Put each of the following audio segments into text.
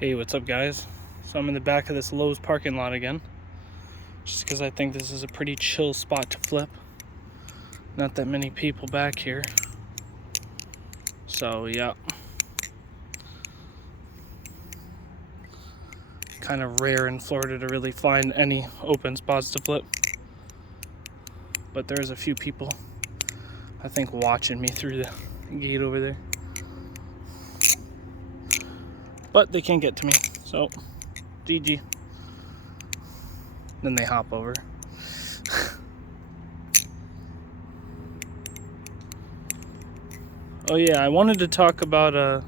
Hey, what's up guys? So I'm in the back of this Lowe's parking lot again, just because I think this is a pretty chill spot to flip. Not that many people back here. So yeah. Kind of rare in Florida to really find any open spots to flip. But there's a few people, I think, watching me through the gate over there. But they can't get to me, so GG. Then they hop over. Oh yeah, I wanted to talk about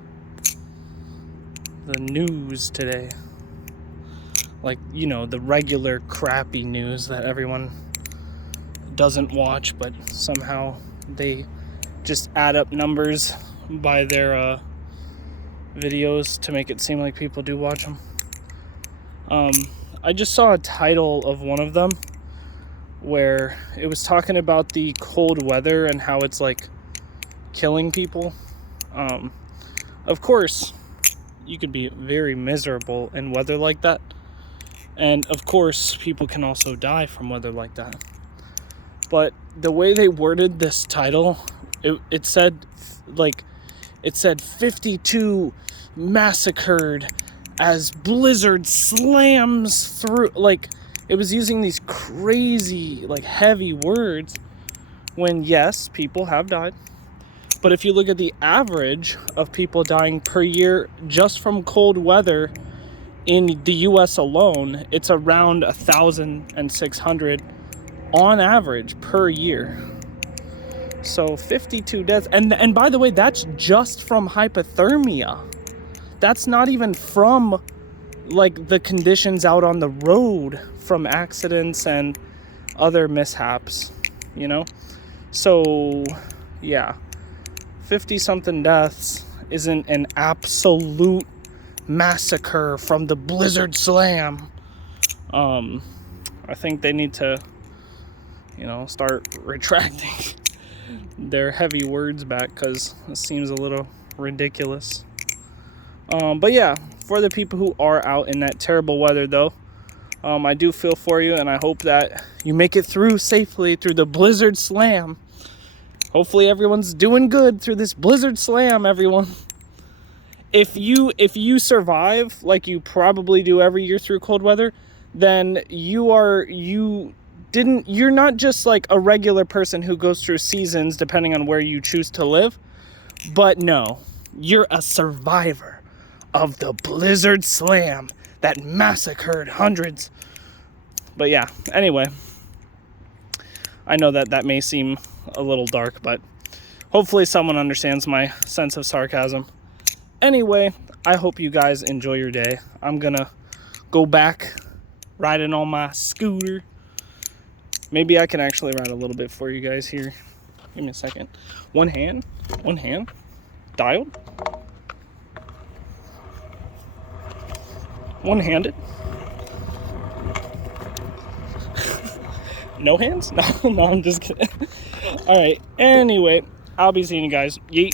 the news today. Like, you know, the regular crappy news that everyone doesn't watch, but somehow they just add up numbers by their videos to make it seem like people do watch them. I just saw a title of one of them where it was talking about the cold weather and how it's like killing people. Of course, you could be very miserable in weather like that. And of course, people can also die from weather like that. But the way they worded this title, it said 52 massacred as blizzard slams through. Like, it was using these crazy, like, heavy words when, yes, people have died. But if you look at the average of people dying per year just from cold weather in the US alone, it's around 1,600 on average per year. So 52 deaths. And by the way, that's just from hypothermia. That's not even from like the conditions out on the road from accidents and other mishaps, you know? So yeah, 50 something deaths isn't an absolute massacre from the blizzard slam. I think they need to, you know, start retracting their heavy words back, because it seems a little ridiculous. But yeah, for the people who are out in that terrible weather though, I do feel for you, and I hope that you make it through safely through the blizzard slam. Hopefully everyone's doing good through this blizzard slam, everyone. If you survive like you probably do every year through cold weather, then you're not just like a regular person who goes through seasons depending on where you choose to live, but no, you're a survivor of the blizzard slam that massacred hundreds. But yeah, anyway, I know that may seem a little dark, but hopefully someone understands my sense of sarcasm. Anyway, I hope you guys enjoy your day. I'm gonna go back riding on my scooter. Maybe I can actually ride a little bit for you guys here. Give me a second. One hand, dialed. One-handed. No hands? No, I'm just kidding. All right, anyway, I'll be seeing you guys. Yeet.